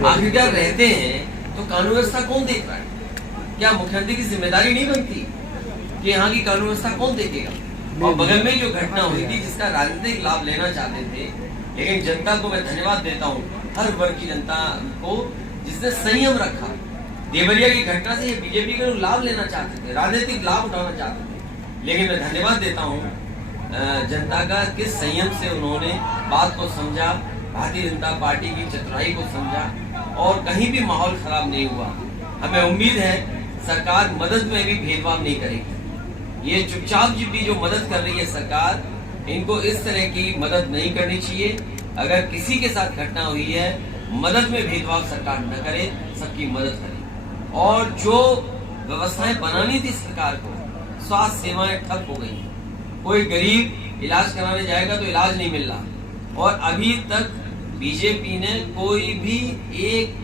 आखिरकार रहते हैं तो कानून व्यवस्था कौन देख रहा है? क्या मुख्यमंत्री की जिम्मेदारी नहीं बनती कि यहाँ की कानून व्यवस्था कौन देखेगा? और बगल में जो घटना हुई थी जिसका राजनीतिक लाभ लेना चाहते थे, लेकिन जनता को मैं धन्यवाद देता हूँ, हर वर्ग की जनता को जिसने संयम रखा। देवरिया की घटना से बीजेपी के लोग लाभ लेना चाहते थे, राजनीतिक लाभ उठाना चाहते थे, लेकिन मैं धन्यवाद देता हूँ जनता का किस संयम से उन्होंने बात को समझा, भारतीय जनता पार्टी की चतुराई को समझा और कहीं भी माहौल खराब नहीं हुआ। हमें उम्मीद है सरकार मदद में भी भेदभाव नहीं करेगी। ये चुपचाप भी जो मदद कर रही है सरकार, इनको इस तरह की मदद नहीं करनी चाहिए। अगर किसी के साथ घटना हुई है, मदद में भेदभाव सरकार न करे, सबकी मदद करे। और जो व्यवस्थाएं बनानी थी सरकार को, स्वास्थ्य सेवाएं ठप हो गई, कोई गरीब इलाज कराने जाएगा तो इलाज नहीं मिल रहा। और अभी तक बीजेपी ने कोई भी एक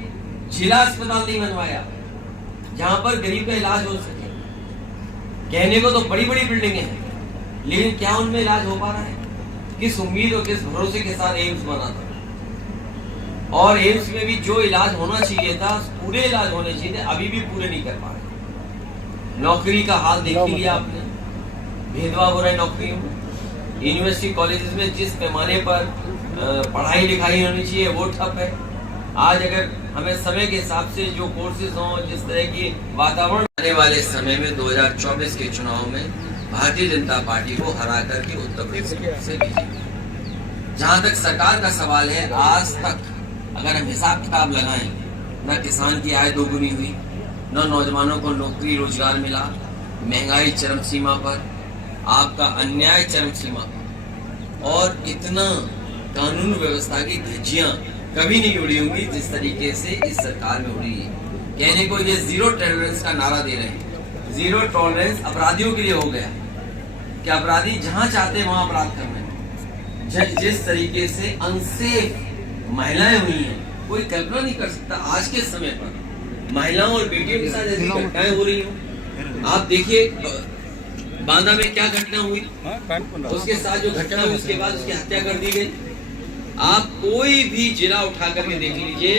जिला अस्पताल नहीं बनवाया जहां पर गरीब का इलाज हो सके। कहने को तो बड़ी बड़ी बिल्डिंगें हैं, लेकिन क्या उनमें इलाज हो पा रहा है? किस उम्मीद और किस भरोसे के साथ एम्स बना था, और एम्स में भी जो इलाज होना चाहिए था, पूरे इलाज होने चाहिए थे, अभी भी पूरे नहीं कर पा रहे। नौकरी का हाल देख लिया आपने, भेदभाव हो रहा है नौकरियों में। यूनिवर्सिटी कॉलेजेस में जिस पैमाने पर पढ़ाई लिखाई होनी चाहिए वो ठप है। आज अगर हमें समय के हिसाब से जो कोर्सेज हों, जिस तरह की वातावरण, आने वाले समय में 2024 के चुनाव में भारतीय जनता पार्टी को हरा करके उत्तर प्रदेश से भेजेंगे। जहां तक सरकार का सवाल है, आज तक अगर हम हिसाब किताब लगाएं, न किसान की आय दोगुनी हुई, न नौजवानों को नौकरी रोजगार मिला, महंगाई चरम सीमा पर, आपका अन्याय चरम सीमा पर, और इतना कानून व्यवस्था की धज्जियां कभी नहीं उड़ी होंगी जिस तरीके से इस सरकार में उड़ी है। कहने को ये जीरो टॉलरेंस का नारा दे रहे हैं। जीरो टॉलरेंस अपराधियों के लिए हो गया कि अपराधी जहां चाहते हैं वहां अपराध कर रहे हैं। जिस तरीके से अनसेफ महिलाएं हुई हैं, कोई कल्पना नहीं कर सकता आज के समय पर महिलाओं और बेटियों के साथ ऐसी घटनाएं हो रही हो। आप देखिए बांदा में क्या घटना हुई, उसके साथ जो घटना हुई उसके बाद उसकी हत्या कर दी गई। आप कोई भी जिला उठा करके देख लीजिए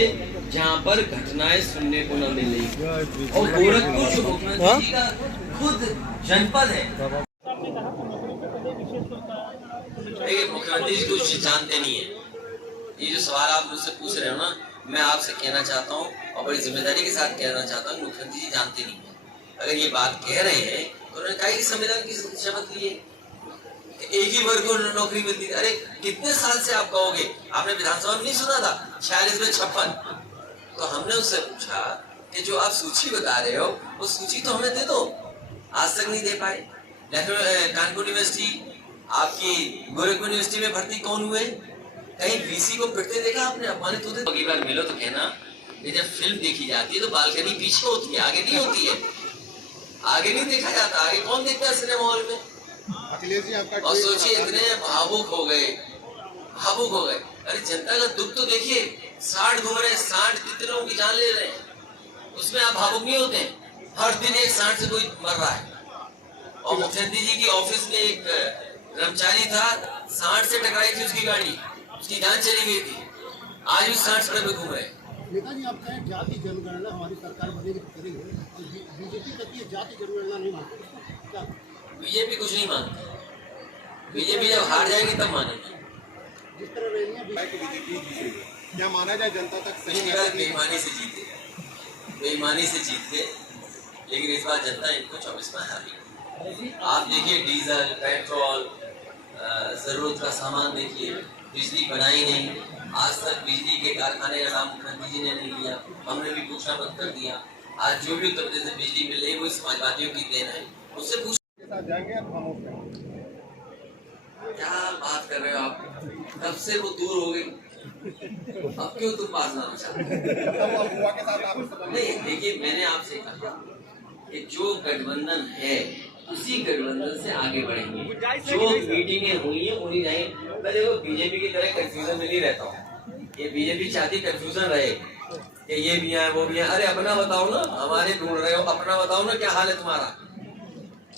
जहां पर घटनाएं सुनने को न मिलेगी। और गोरखपुर जो मुख्यमंत्री जी का खुद जनपद है, मुख्यमंत्री जी कुछ जानते नहीं है। ये जो सवाल आप मुझसे पूछ रहे हो ना, मैं आपसे कहना चाहता हूँ और बड़ी जिम्मेदारी के साथ कहना चाहता हूँ, मुख्यमंत्री जी जानते नहीं है। अगर ये बात कह रहे हैं तो उन्होंने कहा कि संविधान की शपथ ली है, एक ही वर्ग को नौकरी मिलती है। अरे कितने साल से आप कहोगे? आपने विधानसभा में नहीं सुना था 46 में 56? तो हमने उससे पूछा कि जो आप सूची बता रहे हो वो सूची तो हमें दे दो, आज तक नहीं दे पाए। कानपुर यूनिवर्सिटी, आपकी गोरखपुर यूनिवर्सिटी में भर्ती कौन हुए? कहीं वीसी को पिटते देखा आपने? अपमानित होते? अगली बार मिलो तो कहना कि जब फिल्म देखी जाती है तो बालकनी पीछे होती है, आगे नहीं होती है। आगे नहीं देखा जाता, आगे कौन देखता है सिनेमा हॉल में? और सोचिए इतने भावुक हो गए। अरे जनता का दुख तो देखिए, 60 घूम रहे हैं, 60 कितने लोगों की जान ले रहे हैं, उसमें आप भावुक नहीं होते हैं? हर दिन एक 60 से कोई मर रहा है। और मुख्यमंत्री जी की ऑफिस में एक कर्मचारी था, 60 से टकराई थी उसकी गाड़ी, उसकी जान चली गई थी, आज भी 60 सड़क पे घूम रहे हैं। नेताजी, आप कहें जाति जनगणना हमारी सरकार बनेगी तो करेंगे, बीजेपी कहती है जाति जनगणना नहीं मानती। बीजेपी कुछ नहीं मानती, बीजेपी जब हार जाएगी तब मानेगी। जिस तरह बीजेपी क्या माना जाए, जनता तक सही बेईमानी से जीते, बेईमानी से जीत गए, लेकिन इस बार जनता इनको 24 में हारी। आप देखिए डीजल, पेट्रोल, जरूरत का सामान देखिए, बिजली बनाई नहीं, आज तक बिजली के कारखाने का नाम मुख्यमंत्री जी ने नहीं लिया, हमने भी पूछना बंद कर दिया। आज जो भी उत्तर प्रदेश में बिजली मिल रही है वो समाजवादियों की देन है। उससे पूछ जाएंगे क्या बात कर रहे हो आप? कब से वो दूर हो गई, अब क्यों तुम पास लाना चाहते? नहीं, देखिए मैंने आपसे कहा कि जो गठबंधन है उसी गठबंधन से आगे बढ़ेंगे। जो मीटिंगें हुई है उन्हीं जाएंगे। मैं देखो बीजेपी की तरह कंफ्यूजन में नहीं रहता हूँ। ये बीजेपी चाहती कंफ्यूजन रहे कि ये भी है वो भी है। अरे अपना बताओ ना, हमारे ढूंढ रहे हो, अपना बताओ ना क्या हाल है तुम्हारा।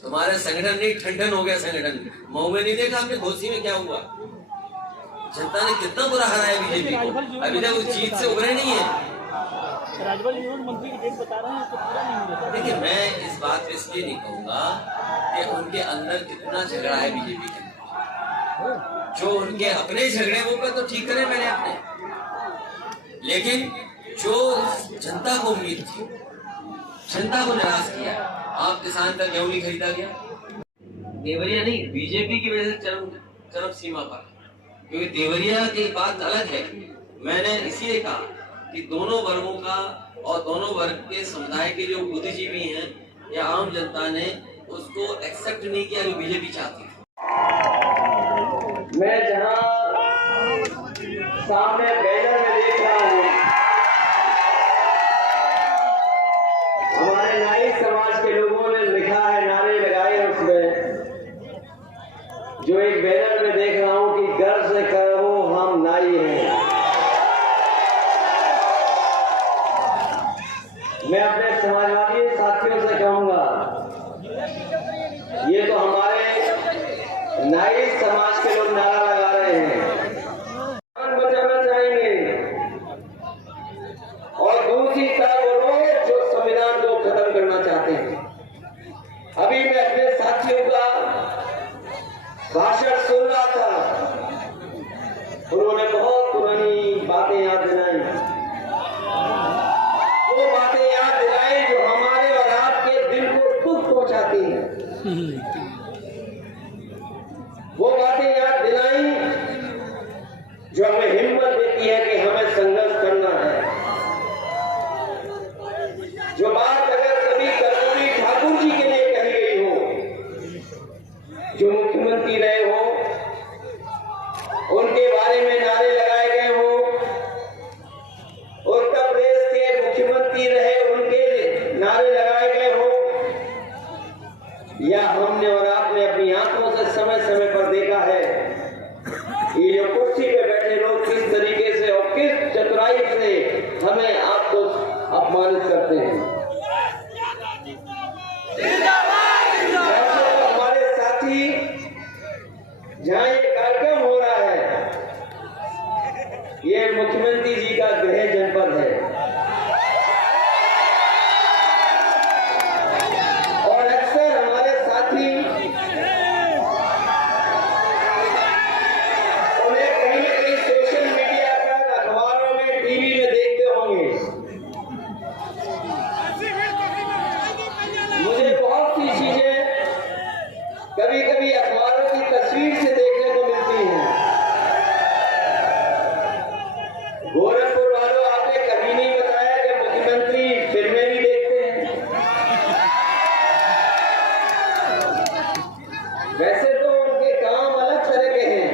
तुम्हारे संगठन नहीं ठंडन हो गया संगठन। मऊ में नहीं देखा आपने, घोसी में क्या हुआ? जनता ने कितना बुरा हराया बीजेपी को, अभी तक उस जीत से उभरे नहीं है। राजभर न्यूज मंत्री की डेट बता रहे हैं तो पूरा नहीं हो रहा। देखिए, मैं इस बात पे इसलिए नहीं कहूंगा कि उनके अंदर कितना झगड़ा है बीजेपी के अंदर। जो उनके अपने झगड़े वो पर तो ठीक करे मैंने अपने, लेकिन जो जनता को उम्मीद थी, जनता को निराश किया। आप किसान का गेहूं नहीं खरीदा गया, देवरिया नहीं, बीजेपी की वजह से चरम सीमा पर, क्योंकि देवरिया की बात अलग है। मैंने इसीलिए कहा कि दोनों वर्गों का और दोनों वर्ग के समुदाय के जो बुद्धिजीवी हैं या आम जनता ने उसको एक्सेप्ट नहीं किया जो बीजेपी चाहती है। मैं जहां सामने बैनर में देख रहा हूं, हमारे नाई समाज के लोगों ने लिखा है, नारे लगाए हैं उसमें, जो एक बैनर में देख रहा हूं कि गर्व से कहो हम नाई हैं। मैं अपने समाजवादी साथियों से कहूंगा, ये तो हमारे नाई समाज के लोग नारा लगा रहे हैं, बचाना चाहेंगे, और दूसरी तरफ वो लोग जो संविधान को खत्म करना चाहते हैं। अभी मैं अपने साथियों का भाषण सुन रहा था, उन्होंने बहुत पुरानी बातें याद दिलाई, वो बातें याद दिलाई जो हमारे और आपके दिल को दुख पहुंचाती हैं। वो बातें याद दिलाई जो हमें हिम्मत देती है कि हमें संघर्ष करना है। जो बात अगर कभी कर्पूरी ठाकुर जी के लिए कही गई हो, जो मुख्यमंत्री रहे हो, उनके बारे में नारे लगाए गए हो, उत्तर प्रदेश के मुख्यमंत्री रहे उनके नारे लगाए गए हो, या हमने और आपने अपनी आंखों से समय समय पर देखा है ये जो कुर्सी पे बैठे लोग किस तरीके से और किस चतुराई से हमें आपको अपमानित करते हैं। हमारे साथी, जहां ये कार्यक्रम हो रहा है, ये मुख्यमंत्री जी का गृह जनपद है, और अक्सर हमारे साथी उन्हें कहीं न कहीं सोशल मीडिया पर, अखबारों में, टीवी में देखते होंगे। मुझे बहुत सी चीजें कभी कभी अखबारों की तस्वीर से देखने को मिलती हैं। गोरखपुर वालों, आपने कभी नहीं बताया कि मुख्यमंत्री फिल्में भी देखते हैं। वैसे तो उनके काम अलग तरह के हैं,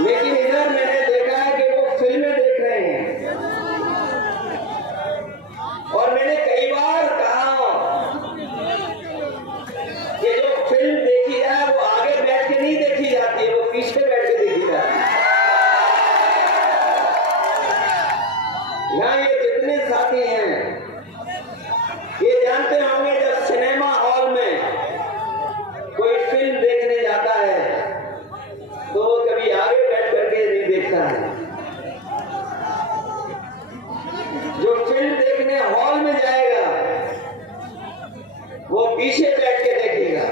लेकिन इधर मैंने देखा है कि वो फिल्में देख रहे हैं। और मैंने कई बार कहा कि जो फिल्म देखी जाए वो आगे बैठ के नहीं देखी जाती है, वो पीछे बैठ के देखी जाती है। यहाँ ये जितने साथी हैं, ये जानते होंगे जब सिनेमा हॉल में कोई फिल्म देखने जाता है तो वो कभी आगे बैठ करके नहीं देखता है। जो फिल्म देखने हॉल में जाएगा वो पीछे बैठ के देखेगा।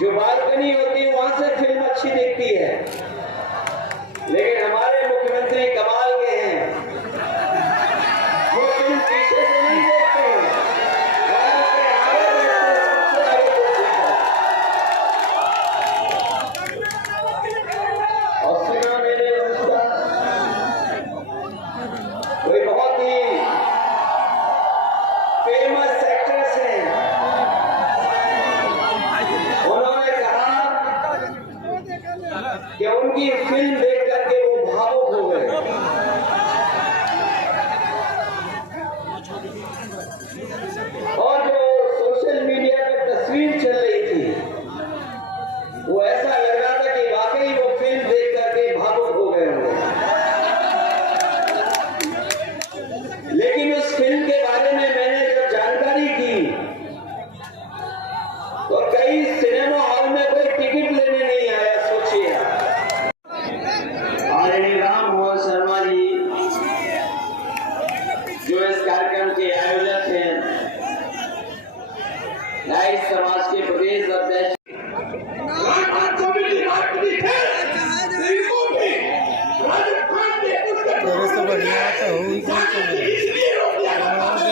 जो बालकनी होती है वहां से फिल्म अच्छी दिखती है, लेकिन हमारे मुख्यमंत्री कमाल के हैं।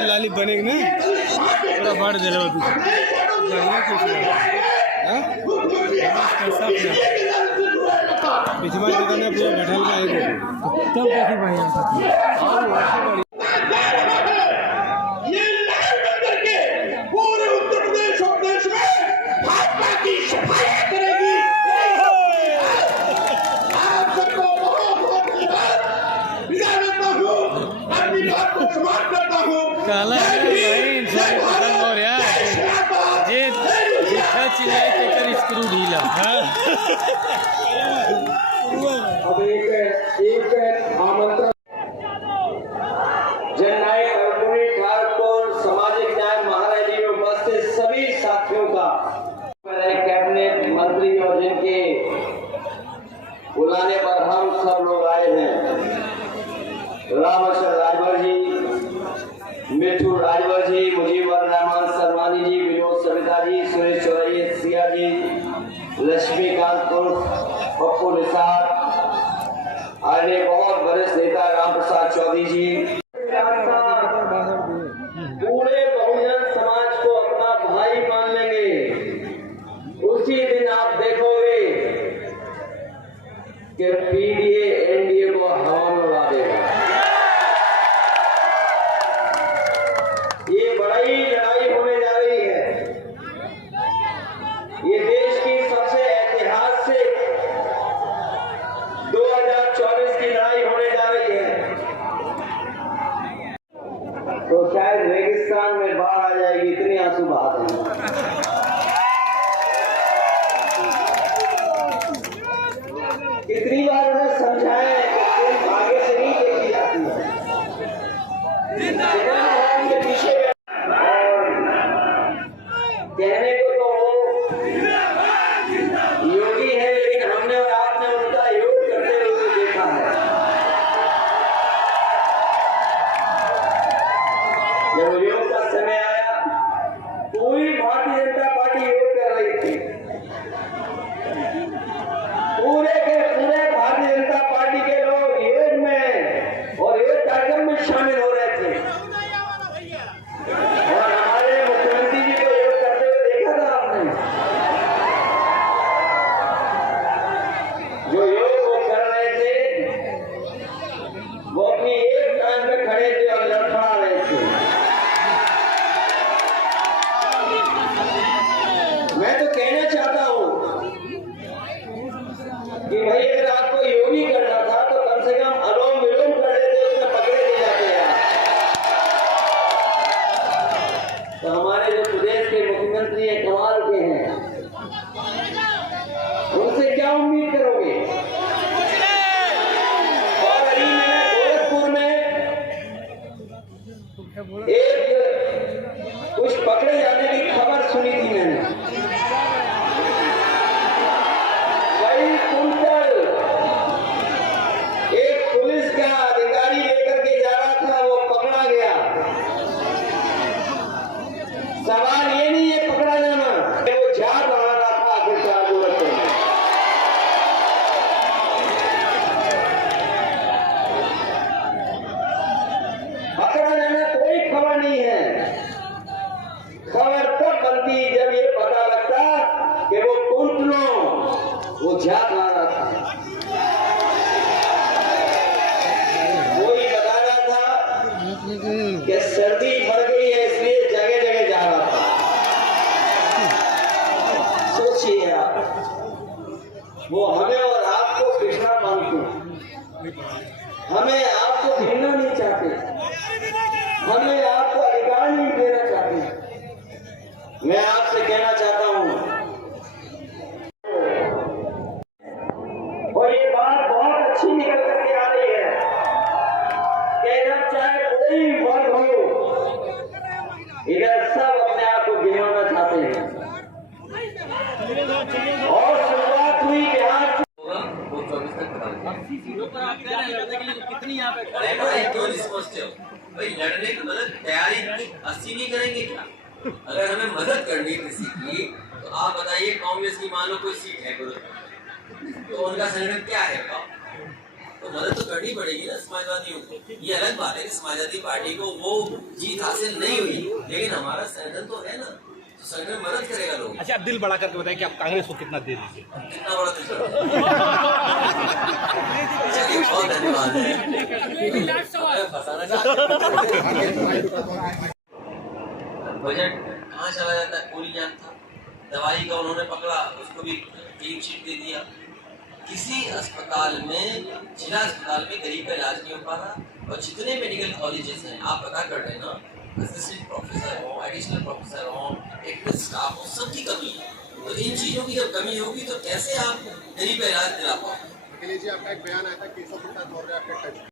लाली बनेगी ना पूरा फाड़ दे रहा पिछवा दुकान पूरा बैठल का तब देखी भाई ये लहर बन करके पूरे उत्तर प्रदेश और देश में भाजपा की सफाई करेगी। आप सबको बहुत बहुत धन्यवाद विदा देता हूँ, अपनी बात को समाप्त करता हूँ। काला है भाई इंसान पसंद हो रहा है जे जितना चिल्लाए तो कर स्क्रू ढीला अब एक आमंत्रण जननायक कर्पूरी ठाकुर सामाजिक न्याय महाराजी में उपस्थित सभी साथियों का कैबिनेट मंत्री और जिनके बुलाने पर हम सब लोग आए हैं, रामेश्वर राजभर जी, मिठू राजभर जी, मुजीबर रहमान सरवानी जी, विनोद सविता जी, सुरेश चौरैया सिया जी, लक्ष्मीकांत पप्पू निसार, आगे बहुत वरिष्ठ नेता राम प्रसाद चौधरी जी, पूरे बहुजन समाज को अपना भाई मान लेंगे। उसी दिन आप देखोगे कि पीडीए एनडीए को हवा में उड़ा देगा। ये बड़ी लड़ाई होने जा रही है। ये देश की सबसे ऐतिहासिक 2024 की लड़ाई होने जा रही है। तो शायद रेगिस्तान में बाढ़ आ जाएगी, इतनी आंसू बहाते हैं। कितनी बार उन्हें समझाया कि तुम आगे से नहीं देखी जाती है, उनके पीछे कहने को तो वो योगी है, लेकिन हमने और आपने उनका योग करते हुए देखा है। जब योग का समय आया, पूरी भारतीय जनता पार्टी योग कर रही थी। पूरे के पूरे भारतीय जनता पार्टी के लोग योग में और योग कार्यक्रम में शामिल हो रहे थे। और हमारे मुख्यमंत्री जी को योग करते हुए देखा था आपने। जो योग वो कर रहे थे, वो अपनी एक टांग पे खड़े थे और लड़खड़ा रहे थे। मैं तो कहना चाहता हूं कि भाई अगर आपको योगी करना था तो कम से कम अनुलोम विलोम कर लेते, उसमें पकड़े नहीं जाते यार। तो हमारे जो प्रदेश के मुख्यमंत्री हैं, कमाल के हैं, उनसे क्या उम्मीद करोगे? और अभी मैंने गोरखपुर में एक कुछ पकड़े जाने की खबर सुनी थी मैंने। कई कुंटल एक पुलिस का अधिकारी लेकर के जा रहा था, वो पकड़ा गया। सवाल ये नहीं है पकड़ा जाना, वो झाड़ लगा रहा था आखिरकार गोरखपुर में। पकड़ा जाना कोई खबर नहीं है। खबर तब बनती जब ये पता लगता कि वो कुंटलों वो झाड़ ला रहा था। वही बता रहा था कि सर्दी बढ़ गई है, इसलिए जगह जगह जा रहा था। सोचिए आप, वो हमें और आपको पिछड़ा मानते हैं, हमें आपको घृणा नहीं चाहते, हमें आपको अधिकार नहीं देना चाहते। मैं आपसे कहना चाहता हूं, और ये बात बहुत अच्छी निकल करके आ रही है कि इधर चाहे कोई वर्ग हो, इधर सब अपने आप को गिनवाना चाहते हैं। और शुरुआत हुई बिहार से। होगा वो 24 तक बता कितनी यहाँ पे अरे भाई क्यों सोचते हो भाई? लड़ने की मतलब तैयारी 80 नहीं करेंगे क्या? अगर हमें मदद करनी किसी की तो आप बताइए, कांग्रेस की मान लो कोई सीट है तो उनका संगठन क्या है बताओ? तो मदद तो करनी पड़ेगी ना समाजवादियों को। ये अलग बात है कि समाजवादी पार्टी को वो जीत हासिल नहीं हुई, लेकिन हमारा संगठन तो है ना, तो संगठन मदद करेगा लोग। अच्छा, आप दिल बड़ा करके बताएं कि आप कांग्रेस को कितना दे दीजिए। कितना बड़ा दिल चलिए, बहुत धन्यवाद है। बजट कहाँ चला जाता है कोई जानता। दवाई का उन्होंने पकड़ा, उसको भी क्लीन चिट दे दिया। किसी अस्पताल में, जिला अस्पताल में गरीब का इलाज नहीं हो पा रहा, और जितने मेडिकल कॉलेजेस हैं आप पता कर लेना, असिस्टेंट प्रोफेसर हो, एडिशनल प्रोफेसर हो, टेक्निकल स्टाफ हो, सबकी कमी है। तो इन चीजों की जब कमी होगी तो कैसे आप गरीब का इलाज दिला पाओगे? अखिलेश जी, आपका एक बयान आया था केशव प्रसाद मौर्य आपके टच